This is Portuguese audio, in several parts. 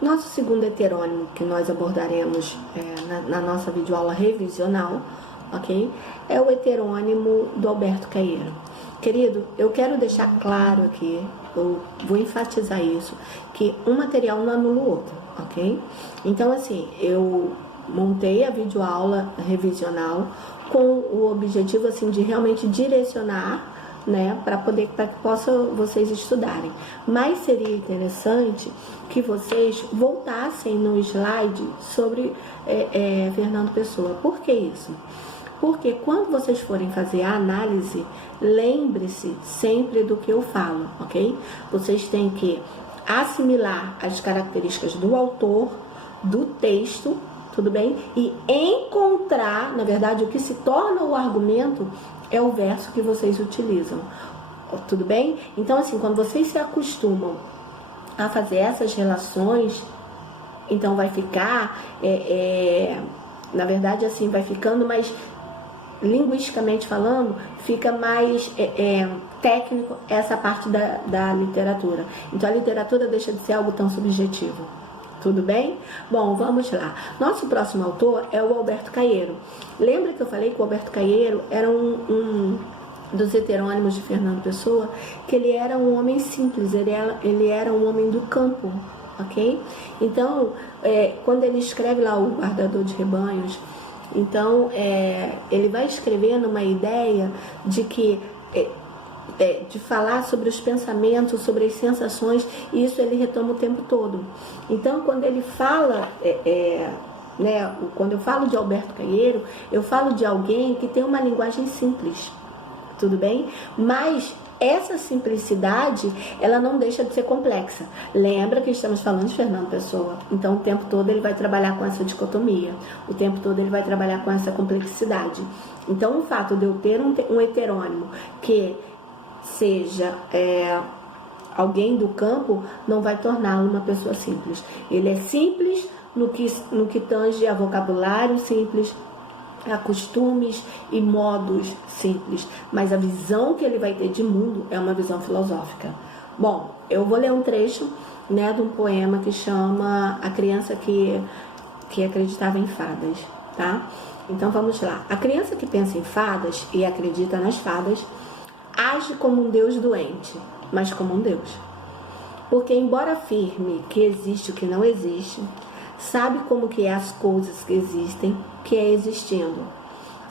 Nosso segundo heterônimo que nós abordaremos na nossa videoaula revisional, ok? É o heterônimo do Alberto Caeiro. Querido, eu quero deixar claro aqui, eu vou enfatizar isso, que um material não anula o outro, ok? Então, assim, eu montei a videoaula revisional com o objetivo, assim, de realmente direcionar, né, para que possam vocês estudarem. Mas seria interessante que vocês voltassem no slide sobre Fernando Pessoa. Por que isso? Porque quando vocês forem fazer a análise, lembre-se sempre do que eu falo, ok? Vocês têm que assimilar as características do autor, do texto, tudo bem? E encontrar, na verdade, o que se torna o argumento é o verso que vocês utilizam, tudo bem? Então, assim, quando vocês se acostumam a fazer essas relações, então vai ficar, na verdade, assim, vai ficando mais, linguisticamente falando, fica mais técnico essa parte da literatura. Então, a literatura deixa de ser algo tão subjetivo. Tudo bem? Bom, vamos lá. Nosso próximo autor é o Alberto Caeiro. Lembra que eu falei que o Alberto Caeiro era um dos heterônimos de Fernando Pessoa? Que ele era um homem simples, ele era um homem do campo, ok? Então, quando ele escreve lá o Guardador de Rebanhos, então, ele vai escrever numa ideia de que... de falar sobre os pensamentos, sobre as sensações, e isso ele retoma o tempo todo. Então, quando ele fala, quando eu falo de Alberto Caeiro, eu falo de alguém que tem uma linguagem simples, tudo bem? Mas essa simplicidade, ela não deixa de ser complexa. Lembra que estamos falando de Fernando Pessoa, então o tempo todo ele vai trabalhar com essa dicotomia, o tempo todo ele vai trabalhar com essa complexidade. Então, o fato de eu ter um heterônimo que seja alguém do campo, não vai torná-lo uma pessoa simples. Ele é simples no que tange a vocabulário simples, a costumes e modos simples, mas a visão que ele vai ter de mundo é uma visão filosófica. Bom, eu vou ler um trecho, né, de um poema que chama A Criança que Acreditava em Fadas, tá? Então vamos lá. A criança que pensa em fadas e acredita nas fadas age como um Deus doente, mas como um Deus. Porque, embora afirme que existe o que não existe, sabe como que é as coisas que existem, que é existindo.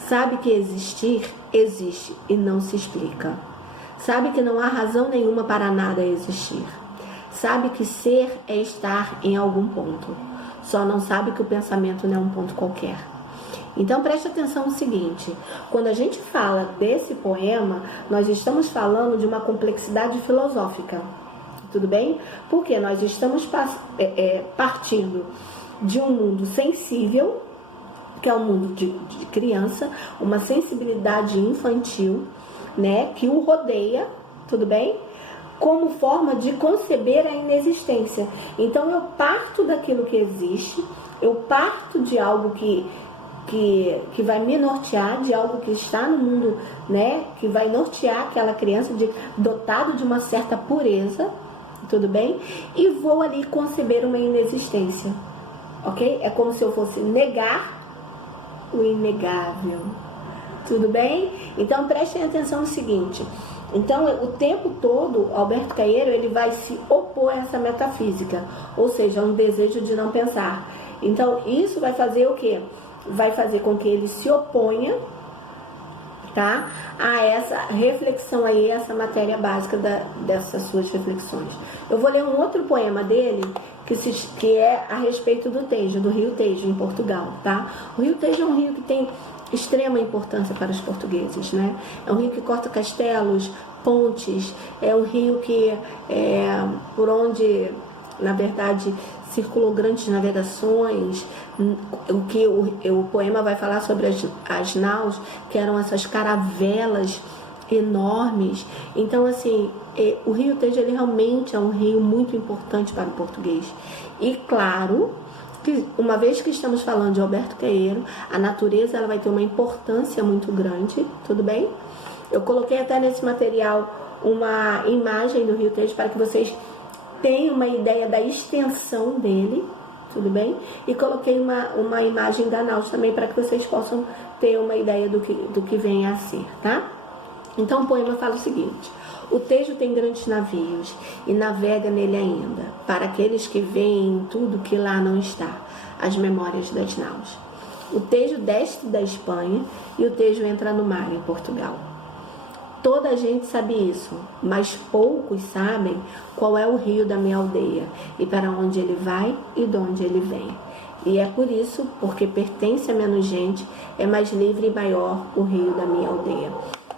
Sabe que existir existe e não se explica. Sabe que não há razão nenhuma para nada existir. Sabe que ser é estar em algum ponto. Só não sabe que o pensamento não é um ponto qualquer. Então, preste atenção no seguinte, quando a gente fala desse poema, nós estamos falando de uma complexidade filosófica, tudo bem? Porque nós estamos partindo de um mundo sensível, que é um mundo de criança, uma sensibilidade infantil, né, que o rodeia, tudo bem? Como forma de conceber a inexistência. Então, eu parto daquilo que existe, eu parto de algo que vai me nortear, de algo que está no mundo, né, que vai nortear aquela criança dotado de uma certa pureza, tudo bem? E vou ali conceber uma inexistência, ok? É como se eu fosse negar o inegável, tudo bem? Então prestem atenção no seguinte, então o tempo todo Alberto Caeiro ele vai se opor a essa metafísica, ou seja, um desejo de não pensar. Então isso vai fazer o quê? Vai fazer com que ele se oponha, tá, a essa reflexão aí, essa matéria básica dessas suas reflexões. Eu vou ler um outro poema dele, que é a respeito do Tejo, do rio Tejo, em Portugal, tá? O rio Tejo é um rio que tem extrema importância para os portugueses, né? É um rio que corta castelos, pontes, é um rio que por onde, na verdade, circulou grandes navegações, o poema vai falar sobre as naus, que eram essas caravelas enormes. Então, assim, o rio Tejo ele realmente é um rio muito importante para o português. E claro que, uma vez que estamos falando de Alberto Caeiro, a natureza ela vai ter uma importância muito grande, tudo bem? Eu coloquei até nesse material uma imagem do rio Tejo para que vocês tem uma ideia da extensão dele, tudo bem? E coloquei uma imagem da Naus também para que vocês possam ter uma ideia do que vem a ser, tá? Então o poema fala o seguinte: o Tejo tem grandes navios e navega nele ainda, para aqueles que veem tudo que lá não está, as memórias das naus. O Tejo desce da Espanha e o Tejo entra no mar em Portugal. Toda a gente sabe isso, mas poucos sabem qual é o rio da minha aldeia e para onde ele vai e de onde ele vem. E é por isso, porque pertence a menos gente, é mais livre e maior o rio da minha aldeia.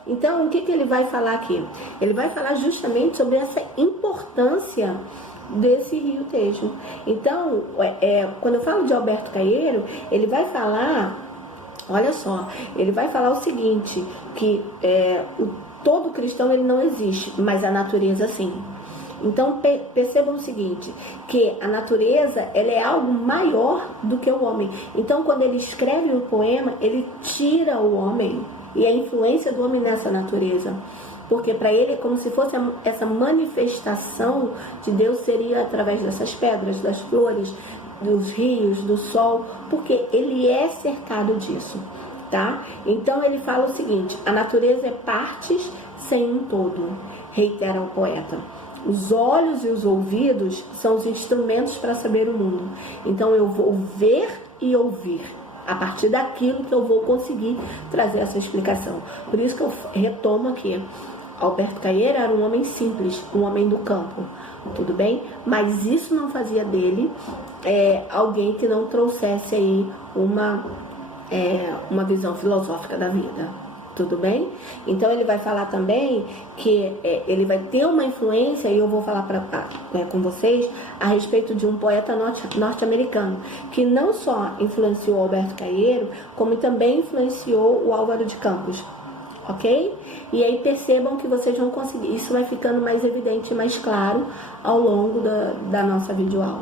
Então, o que ele vai falar aqui? Ele vai falar justamente sobre essa importância desse rio Tejo. Então, quando eu falo de Alberto Caeiro, ele vai falar, olha só, ele vai falar o seguinte, que todo cristão ele não existe, mas a natureza sim. Então percebam o seguinte, que a natureza ela é algo maior do que o homem. Então quando ele escreve o poema, ele tira o homem e a influência do homem nessa natureza. Porque para ele é como se fosse essa manifestação de Deus seria através dessas pedras, das flores, dos rios, do sol, porque ele é cercado disso. Tá? Então ele fala o seguinte: a natureza é partes sem um todo, reitera o poeta. Os olhos e os ouvidos são os instrumentos para saber o mundo. Então eu vou ver e ouvir. A partir daquilo que eu vou conseguir trazer essa explicação. Por isso que eu retomo aqui. Alberto Caeiro era um homem simples, um homem do campo, tudo bem? Mas isso não fazia dele alguém que não trouxesse aí uma visão filosófica da vida, tudo bem? Então ele vai falar também que ele vai ter uma influência, e eu vou falar com vocês a respeito de um poeta norte-americano que não só influenciou Alberto Caeiro, como também influenciou o Álvaro de Campos, ok? E aí percebam que vocês vão conseguir, isso vai ficando mais evidente e mais claro ao longo da nossa videoaula.